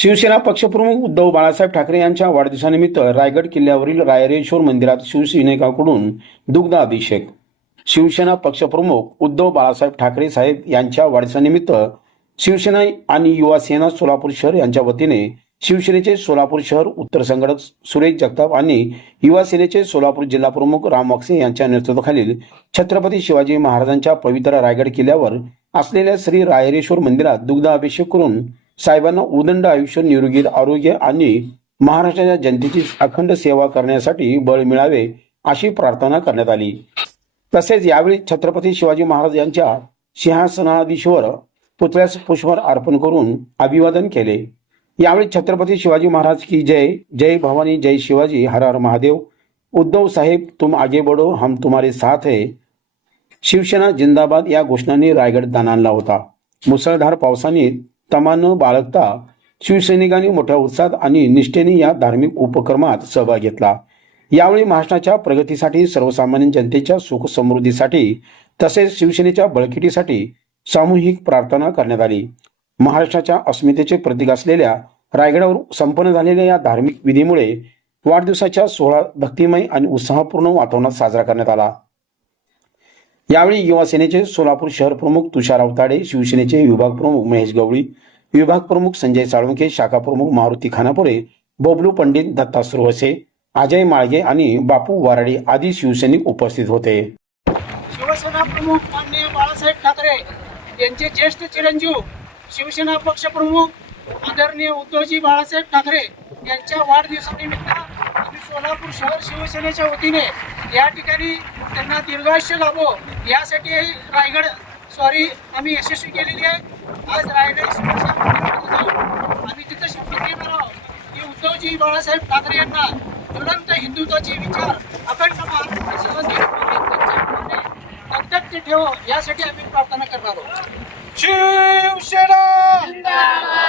शिवसेना पक्षप्रमुख उद्धव बाळासाहेब ठाकरे यांच्या वाढदिवसानिमित्त रायगड किल्ल्यावरील रायरेश्वर मंदिरात शिवसैनिकांकडून दुग्ध अभिषेक. शिवसेना पक्षप्रमुख उद्धव बाळासाहेब ठाकरे साहेब यांच्या वाढदिवसानिमित्त शिवसेना आणि युवा सेना सोलापूर शहर यांच्या वतीने शिवसेनेचे सोलापूर शहर उत्तर संघटक सुरेश जगताप आणि युवा सेनेचे सोलापूर जिल्हा प्रमुख राम वाकसे यांच्या नेतृत्वाखालील छत्रपती शिवाजी महाराजांच्या पवित्र रायगड किल्ल्यावर असलेल्या श्री रायरेश्वर मंदिरात दुग्ध अभिषेक करून साहेबांना उदंड आयुष्य, निरोगी आरोग्य आणि महाराष्ट्राच्या जनतेची अखंड सेवा करण्यासाठी बळ मिळावे अशी प्रार्थना करण्यात आली. तसेच यावेळी छत्रपती शिवाजी महाराज यांच्या सिंहासनाधीश्वर पुतळ्यास पुष्पहार अर्पण करून अभिवादन केले. यावेळी छत्रपती शिवाजी महाराज की जय, जय भवानी, जय शिवाजी, हर हर महादेव, उद्धव साहेब तुम आगे बढ़ो, हम तुम्हारे साथ है, शिवसेना जिंदाबाद या घोषणांनी रायगड दणाणला होता. मुसळधार पावसाने तमा न बाळगता शिवसैनिकांनी मोठ्या उत्साहात आणि निष्ठेने या धार्मिक उपक्रमात सहभाग घेतला. यावेळी महाराष्ट्राच्या प्रगतीसाठी, सर्वसामान्य जनतेच्या सुख समृद्धीसाठी तसेच शिवसेनेच्या बळकटीसाठी सामूहिक प्रार्थना करण्यात आली. महाराष्ट्राच्या अस्मितेचे प्रतीक असलेल्या रायगडावर संपन्न झालेल्या या धार्मिक विधीमुळे वाढदिवसाच्या सोहळा भक्तिमय आणि उत्साहपूर्ण वातावरणात साजरा करण्यात आला. यावेळी युवा सेनेचे सोलापूर शहर प्रमुख तुषार अवताडे, शिवसेनेचे विभाग प्रमुख महेश गवळी, विभाग प्रमुख संजय साळुंखे, शाखा प्रमुख मारुती खानापुरे, बबलू पंडित, दत्ता सुरवसे, अजय माळगे आणि बापू वाराडे आदी शिवसैनिक उपस्थित होते. शिवसेना प्रमुख माननीय बाळासाहेब ठाकरे यांचे ज्येष्ठ चिरंजीव शिवसेना पक्षप्रमुख आदरणीय उद्धवजी बाळासाहेब ठाकरे यांच्या वाढदिवसानिमित्त आम्ही सोलापूर शहर शिवसेनेच्या वतीने या ठिकाणी त्यांना दीर्घायुष्य लाभो यासाठी आम्ही यशस्वी केलेली आहे. आज रायगड आम्ही तिथं शपथ घेणार आहोत की उद्धवजी बाळासाहेब ठाकरे यांना ज्वलंत हिंदुत्वाचे विचार अखंड महाराष्ट्रासह दत्तक ठेवो यासाठी आम्ही प्रार्थना करणार आहोत. शिवसेना जिंदाबाद.